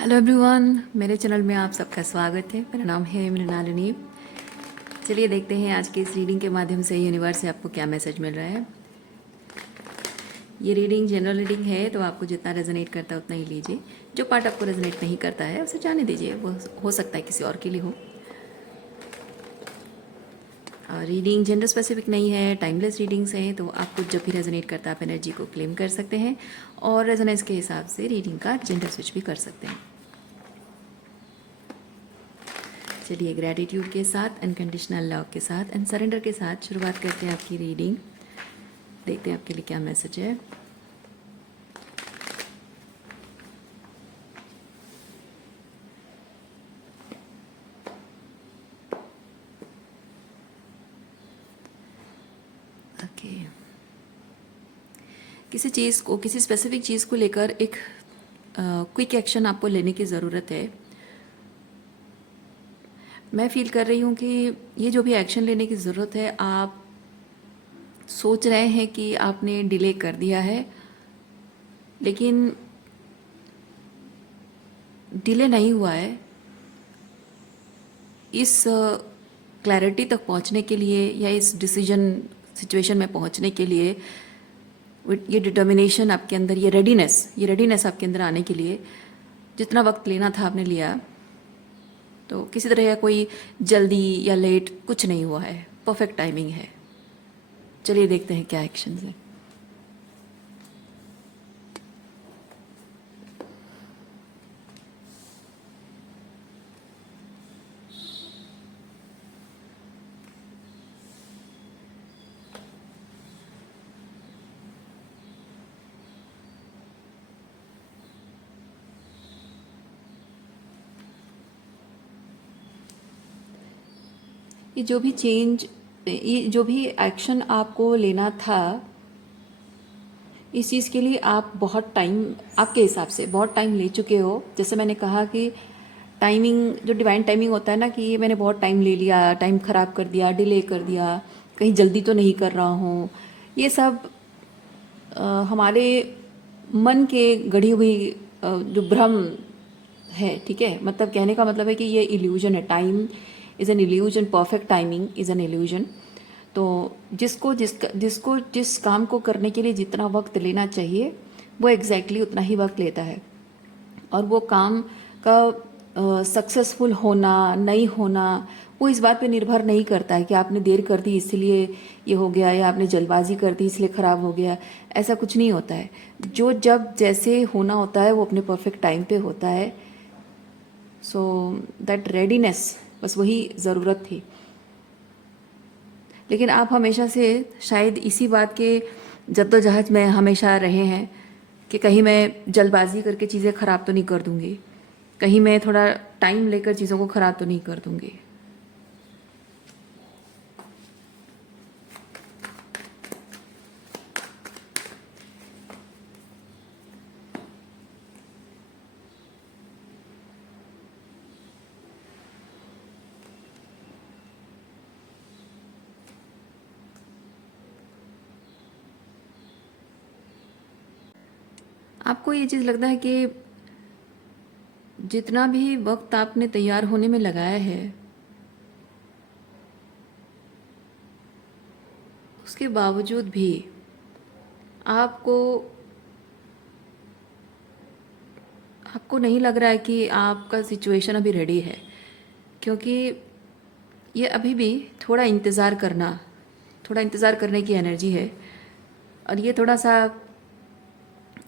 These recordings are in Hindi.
हेलो एवरीवन, मेरे चैनल में आप सबका स्वागत है। मेरा नाम है मृणालिनी। चलिए देखते हैं आज की इस रीडिंग के माध्यम से यूनिवर्स से आपको क्या मैसेज मिल रहा है। ये रीडिंग जनरल रीडिंग है, तो आपको जितना रेजोनेट करता है उतना ही लीजिए। जो पार्ट आपको रेजोनेट नहीं करता है उसे जाने दीजिए, वो हो सकता है किसी और के लिए हो। और रीडिंग जेंडर स्पेसिफिक नहीं है, टाइमलेस रीडिंग्स हैं, तो आपको जब भी रेजोनेट करता है आप एनर्जी को क्लेम कर सकते हैं और रेजोनेंस के हिसाब से रीडिंग का जेंडर स्विच भी कर सकते हैं। चलिए ग्रैटिट्यूड के साथ, अनकंडीशनल लव के साथ एंड सरेंडर के साथ शुरुआत करते हैं आपकी रीडिंग। देखते हैं आपके लिए क्या मैसेज है। ओके, किसी चीज़ को, किसी स्पेसिफिक चीज़ को लेकर एक क्विक एक्शन आपको लेने की ज़रूरत है। मैं फील कर रही हूँ कि ये जो भी एक्शन लेने की ज़रूरत है, आप सोच रहे हैं कि आपने डिले कर दिया है, लेकिन डिले नहीं हुआ है। इस क्लैरिटी तक पहुंचने के लिए या इस डिसीजन सिचुएशन में पहुंचने के लिए, ये डिटर्मिनेशन आपके अंदर, ये रेडीनेस आपके अंदर आने के लिए जितना वक्त लेना था आपने लिया। तो किसी तरह का कोई जल्दी या लेट कुछ नहीं हुआ है, परफेक्ट टाइमिंग है। चलिए देखते हैं क्या एक्शन है। ये जो भी एक्शन आपको लेना था, इस चीज़ के लिए आप बहुत टाइम, आपके हिसाब से बहुत टाइम ले चुके हो। जैसे मैंने कहा कि टाइमिंग, जो डिवाइन टाइमिंग होता है ना, कि ये मैंने बहुत टाइम ले लिया, टाइम ख़राब कर दिया, डिले कर दिया, कहीं जल्दी तो नहीं कर रहा हूँ। ये सब हमारे मन के गढ़ी हुई जो भ्रम है, ठीक है। मतलब कहने का मतलब है कि ये इल्यूजन है। Time is an illusion, perfect timing is an illusion. तो जिसको जिस काम को करने के लिए जितना वक्त लेना चाहिए, वो एग्जैक्टली उतना ही वक्त लेता है। और वो काम का सक्सेसफुल होना नहीं होना, वो इस बात पे निर्भर नहीं करता है कि आपने देर कर दी इसलिए ये हो गया, या आपने जल्दबाजी कर दी इसलिए ख़राब हो गया। ऐसा कुछ नहीं होता है। जो जब जैसे होना होता है वो अपने परफेक्ट टाइम पे होता है। सो दैट रेडीनेस, बस वही ज़रूरत थी। लेकिन आप हमेशा से शायद इसी बात के जद्दोजहद में हमेशा रहे हैं कि कहीं मैं जल्दबाजी करके चीज़ें ख़राब तो नहीं कर दूँगी, कहीं मैं थोड़ा टाइम लेकर चीज़ों को ख़राब तो नहीं कर दूँगी। आपको ये चीज़ लगता है कि जितना भी वक्त आपने तैयार होने में लगाया है, उसके बावजूद भी आपको आपको नहीं लग रहा है कि आपका सिचुएशन अभी रेडी है। क्योंकि ये अभी भी थोड़ा इंतज़ार करने की एनर्जी है। और ये थोड़ा सा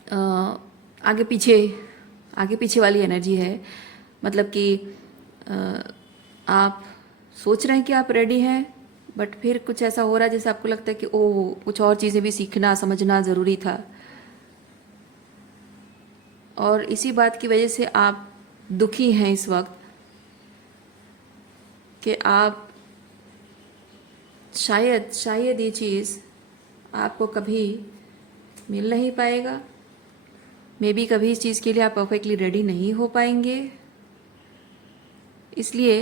अ, आगे पीछे आगे पीछे वाली एनर्जी है। मतलब कि अ, आप सोच रहे हैं कि आप रेडी हैं, बट फिर कुछ ऐसा हो रहा है जैसे आपको लगता है कि ओह, कुछ और चीज़ें भी सीखना समझना ज़रूरी था। और इसी बात की वजह से आप दुखी हैं इस वक्त कि आप शायद ये चीज़ आपको कभी मिल नहीं पाएगा। मे बी कभी इस चीज़ के लिए आप परफेक्टली रेडी नहीं हो पाएंगे। इसलिए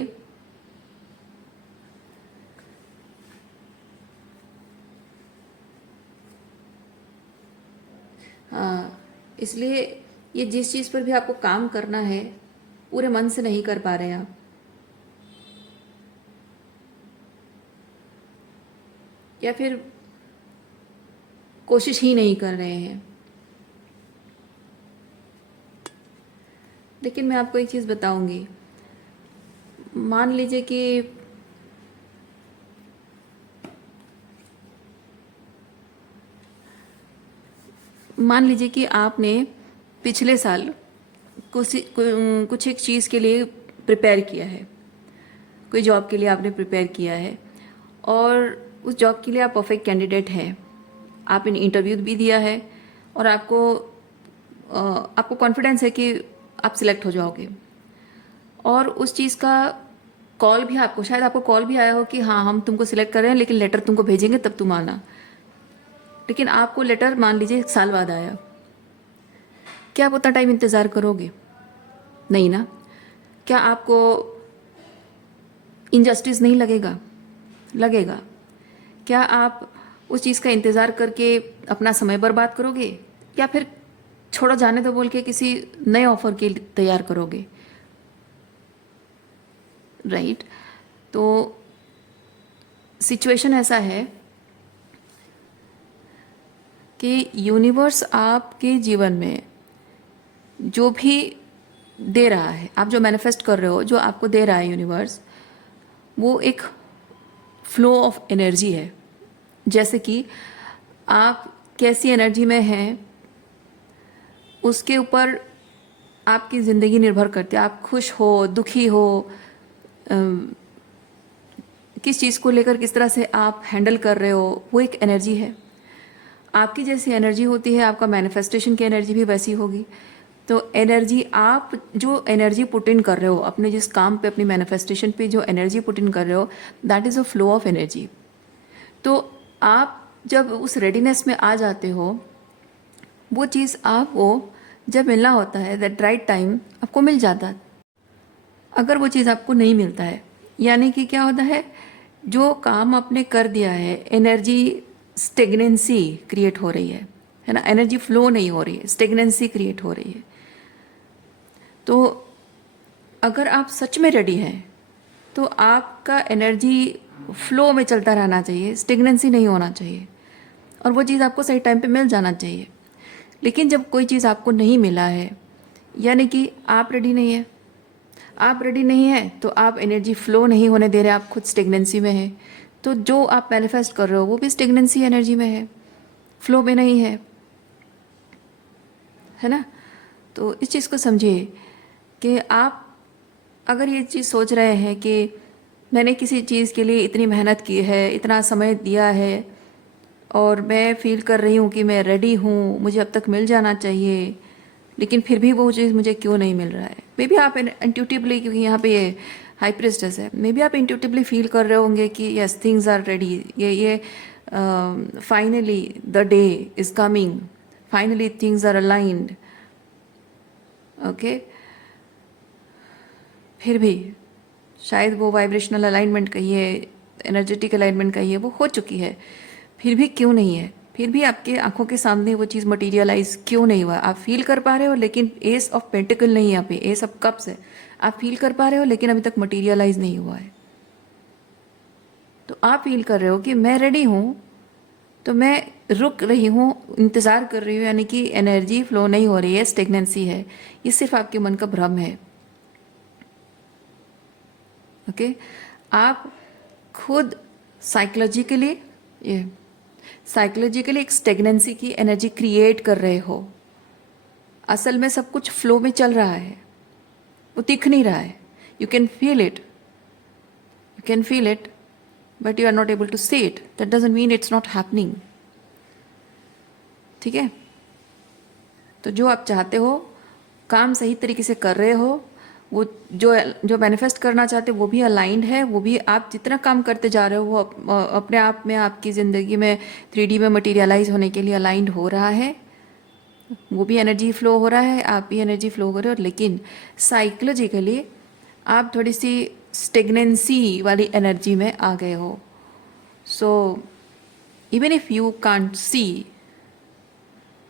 हाँ, इसलिए ये जिस चीज़ पर भी आपको काम करना है पूरे मन से नहीं कर पा रहे हैं आप, या फिर कोशिश ही नहीं कर रहे हैं। लेकिन मैं आपको एक चीज़ बताऊंगी, मान लीजिए कि आपने पिछले साल कुछ एक चीज़ के लिए प्रिपेयर किया है, कोई जॉब के लिए आपने प्रिपेयर किया है और उस जॉब के लिए आप परफेक्ट कैंडिडेट हैं, आपने इंटरव्यू भी दिया है और आपको कॉन्फिडेंस है कि आप सिलेक्ट हो जाओगे, और उस चीज़ का कॉल भी शायद आपको कॉल भी आया हो कि हाँ हम तुमको सिलेक्ट कर रहे हैं लेकिन लेटर तुमको भेजेंगे तब तुम आना। लेकिन आपको लेटर मान लीजिए 1 साल बाद आया, क्या आप उतना टाइम इंतज़ार करोगे? नहीं ना। क्या आपको इनजस्टिस नहीं लगेगा? लगेगा। क्या आप उस चीज़ का इंतज़ार करके अपना समय बर्बाद करोगे, या फिर छोड़ो जाने दो बोल के किसी नए ऑफर के लिए तैयार करोगे? राइट। तो सिचुएशन ऐसा है कि यूनिवर्स आपके जीवन में जो भी दे रहा है, आप जो मैनिफेस्ट कर रहे हो, जो आपको दे रहा है यूनिवर्स, वो एक फ्लो ऑफ एनर्जी है। जैसे कि आप कैसी एनर्जी में हैं उसके ऊपर आपकी ज़िंदगी निर्भर करती है। आप खुश हो, दुखी हो, किस चीज़ को लेकर किस तरह से आप हैंडल कर रहे हो, वो एक एनर्जी है। आपकी जैसी एनर्जी होती है, आपका मैनिफेस्टेशन की एनर्जी भी वैसी होगी। तो एनर्जी, आप जो एनर्जी पुट इन कर रहे हो अपने जिस काम पे, अपनी मैनिफेस्टेशन पे जो एनर्जी पुट इन कर रहे हो, that is a flow of energy. तो आप जब उस रेडीनेस में आ जाते हो, वो चीज़ आपको जब मिलना होता है, दैट राइट टाइम आपको मिल जाता है। अगर वो चीज़ आपको नहीं मिलता है, यानी कि क्या होता है, जो काम आपने कर दिया है, एनर्जी स्टेगनेंसी क्रिएट हो रही है ना, एनर्जी फ्लो नहीं हो रही है, स्टेगनेंसी क्रिएट हो रही है। तो अगर आप सच में रेडी हैं तो आपका एनर्जी फ्लो में चलता रहना चाहिए, स्टेगनेंसी नहीं होना चाहिए, और वो चीज़ आपको सही टाइम पे मिल जाना चाहिए। लेकिन जब कोई चीज़ आपको नहीं मिला है, यानी कि आप रेडी नहीं है, आप रेडी नहीं है तो आप एनर्जी फ्लो नहीं होने दे रहे, आप खुद स्टेगनेंसी में है, तो जो आप मैनिफेस्ट कर रहे हो वो भी स्टेगनेंसी एनर्जी में है, फ्लो में नहीं है ना। तो इस चीज़ को समझिए कि आप अगर ये चीज़ सोच रहे हैं कि मैंने किसी चीज़ के लिए इतनी मेहनत की है, इतना समय दिया है, और मैं फील कर रही हूँ कि मैं रेडी हूँ, मुझे अब तक मिल जाना चाहिए, लेकिन फिर भी वो चीज़ मुझे क्यों नहीं मिल रहा है। मे बी आप इंट्यूटिवली, क्योंकि यहाँ पे ये हाई प्रिस्टेस है, मे बी आप इंट्यूटिवली फील कर रहे होंगे कि यस थिंग्स आर रेडी, ये finally the day is coming, finally things are aligned. Okay, फिर भी शायद वो वाइब्रेशनल अलाइनमेंट कहिए, एनर्जेटिक अलाइनमेंट कहिए, वो हो चुकी है, फिर भी क्यों नहीं है, फिर भी आपके आंखों के सामने वो चीज़ मटीरियलाइज क्यों नहीं हुआ। आप फील कर पा रहे हो लेकिन एस ऑफ पेंटिकल नहीं है, यहाँ पे एस ऑफ कप्स है, आप फील कर पा रहे हो लेकिन अभी तक मटीरियलाइज नहीं हुआ है। तो आप फील कर रहे हो कि मैं रेडी हूँ, तो मैं रुक रही हूँ, इंतज़ार कर रही हूँ, यानी कि एनर्जी फ्लो नहीं हो रही है, स्टेगनेंसी है। ये सिर्फ आपके मन का भ्रम है। ओके, आप खुद साइकोलॉजिकली एक स्टेगनेंसी की एनर्जी क्रिएट कर रहे हो। असल में सब कुछ फ्लो में चल रहा है, वो दिख नहीं रहा है। You can feel it, but you are not able to see it. That doesn't mean it's not happening. ठीक है, तो जो आप चाहते हो, काम सही तरीके से कर रहे हो, वो जो मैनिफेस्ट करना चाहते हो वो भी अलाइंड है, वो भी आप जितना काम करते जा रहे हो वो अपने आप में आपकी ज़िंदगी में 3D में मटीरियलाइज होने के लिए अलाइंड हो रहा है। वो भी एनर्जी फ्लो हो रहा है, आप भी एनर्जी फ्लो हो रहे हो, लेकिन साइकोलॉजिकली आप थोड़ी सी स्टेगनेंसी वाली एनर्जी में आ गए हो। So even if you can't see,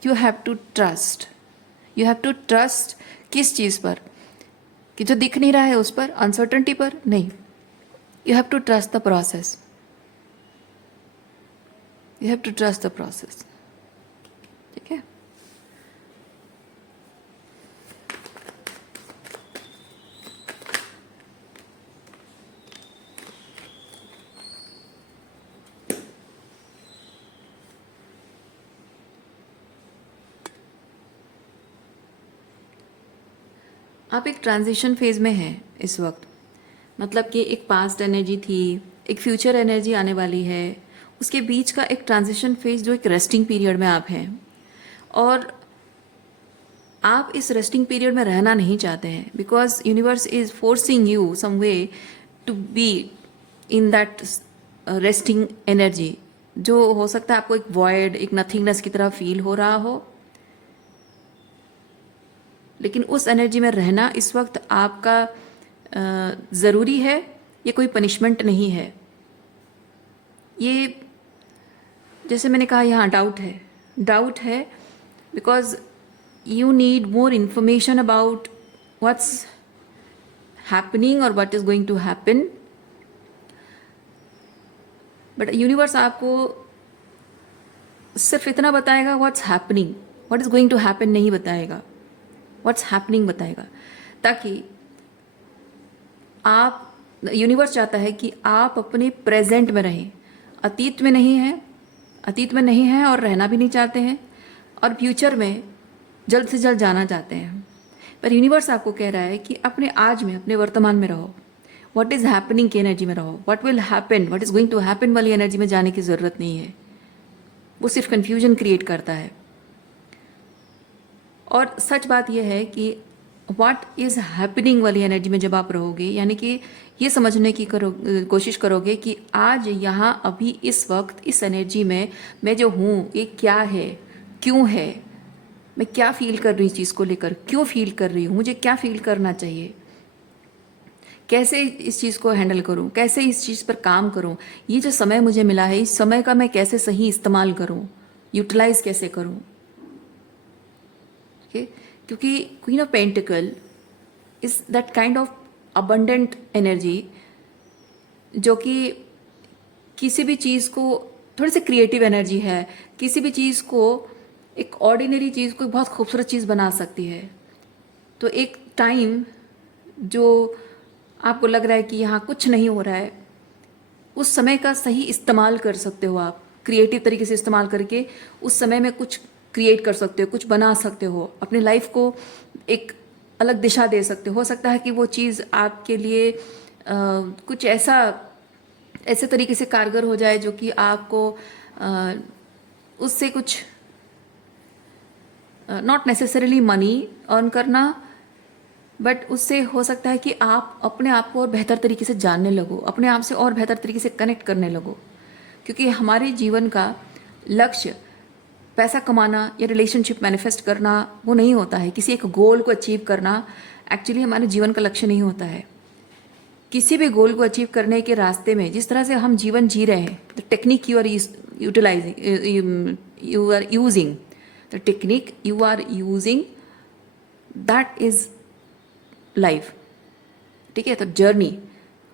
you have to trust, you have to trust किस चीज़ पर, कि जो दिख नहीं रहा है उस पर, अनसर्टनिटी पर नहीं। You have to trust the process, you have to trust the process. ठीक है। आप एक ट्रांजिशन फेज में हैं इस वक्त, मतलब कि एक पास्ट एनर्जी थी, एक फ्यूचर एनर्जी आने वाली है, उसके बीच का एक ट्रांजिशन फेज जो एक रेस्टिंग पीरियड में आप हैं, और आप इस रेस्टिंग पीरियड में रहना नहीं चाहते हैं, because universe is forcing you some way to be in that resting energy, जो हो सकता है आपको एक वॉइड, एक नथिंगनेस की तरह फील हो रहा हो, लेकिन उस एनर्जी में रहना इस वक्त आपका ज़रूरी है। ये कोई पनिशमेंट नहीं है। ये जैसे मैंने कहा, यहाँ डाउट है because you need more information about what's happening और what is going to happen, but universe आपको सिर्फ इतना बताएगा what's happening, what is going to happen नहीं बताएगा, व्हाट्स हैपनिंग बताएगा, ताकि आप, यूनिवर्स चाहता है कि आप अपने प्रेजेंट में रहें, अतीत में नहीं हैं और रहना भी नहीं चाहते हैं, और फ्यूचर में जल्द से जल्द जाना चाहते हैं। पर यूनिवर्स आपको कह रहा है कि अपने आज में, अपने वर्तमान में रहो, व्हाट इज़ हैपनिंग की एनर्जी में रहो, what will happen, what is going to happen वाली एनर्जी में जाने की ज़रूरत नहीं है। वो सिर्फ कन्फ्यूजन क्रिएट करता है। और सच बात यह है कि व्हाट इज़ हैपनिंग वाली एनर्जी में जब आप रहोगे, यानी कि ये समझने की कोशिश करोगे कि आज यहाँ अभी इस वक्त इस एनर्जी में मैं जो हूँ ये क्या है, क्यों है, मैं क्या फील कर रही हूँ, चीज़ को लेकर क्यों फील कर रही हूँ, मुझे क्या फील करना चाहिए, कैसे इस चीज़ को हैंडल करूँ, कैसे इस चीज़ पर काम करूँ, ये जो समय मुझे मिला है इस समय का मैं कैसे सही इस्तेमाल करूँ, यूटिलाइज कैसे करूँ। Okay? क्योंकि queen of pentacle is that kind of abundant energy जो कि किसी भी चीज़ को, थोड़ी सी क्रिएटिव एनर्जी है, किसी भी चीज़ को, एक ऑर्डिनरी चीज़ को बहुत खूबसूरत चीज़ बना सकती है। तो एक टाइम जो आपको लग रहा है कि यहाँ कुछ नहीं हो रहा है, उस समय का सही इस्तेमाल कर सकते हो आप, क्रिएटिव तरीके से इस्तेमाल करके उस समय में कुछ क्रिएट कर सकते हो, कुछ बना सकते हो, अपने लाइफ को एक अलग दिशा दे सकते हो सकता है कि वो चीज़ आपके लिए कुछ ऐसे तरीके से कारगर हो जाए जो कि आपको उससे कुछ नॉट नेसेसरीली मनी अर्न करना, बट उससे हो सकता है कि आप अपने आप को और बेहतर तरीके से जानने लगो, अपने आप से और बेहतर तरीके से कनेक्ट करने लगो। क्योंकि हमारे जीवन का लक्ष्य पैसा कमाना या रिलेशनशिप मैनिफेस्ट करना वो नहीं होता है, किसी एक गोल को अचीव करना एक्चुअली हमारे जीवन का लक्ष्य नहीं होता है। किसी भी गोल को अचीव करने के रास्ते में जिस तरह से हम जीवन जी रहे हैं, the technique you are utilising, you are using, the technique you are using, that is life. ठीक है। तो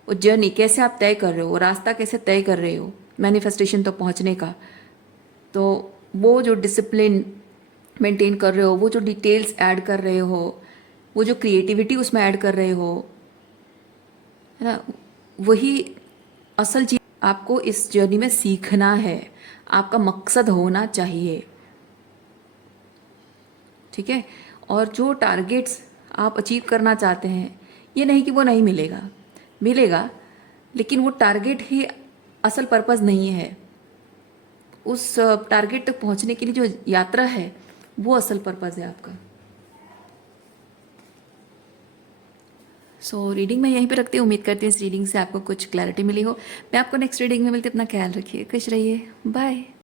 वो जर्नी कैसे आप तय कर रहे हो, वो रास्ता कैसे तय कर रहे हो मैनिफेस्टेशन तो पहुंचने का, तो वो जो डिसिप्लिन मेंटेन कर रहे हो, वो जो डिटेल्स ऐड कर रहे हो, वो जो क्रिएटिविटी उसमें ऐड कर रहे हो, है ना, वही असल चीज़ आपको इस जर्नी में सीखना है, आपका मकसद होना चाहिए। ठीक है। और जो टारगेट्स आप अचीव करना चाहते हैं, ये नहीं कि वो नहीं मिलेगा, लेकिन वो टारगेट ही असल पर्पज़ नहीं है। उस टारगेट तक पहुंचने के लिए जो यात्रा है वो असल पर्पज़ है आपका। सो रीडिंग मैं यहीं पे रखती हूँ। उम्मीद करती हूँ इस रीडिंग से आपको कुछ क्लैरिटी मिली हो। मैं आपको नेक्स्ट रीडिंग में मिलती, अपना ख्याल रखिए, खुश रहिए, बाय।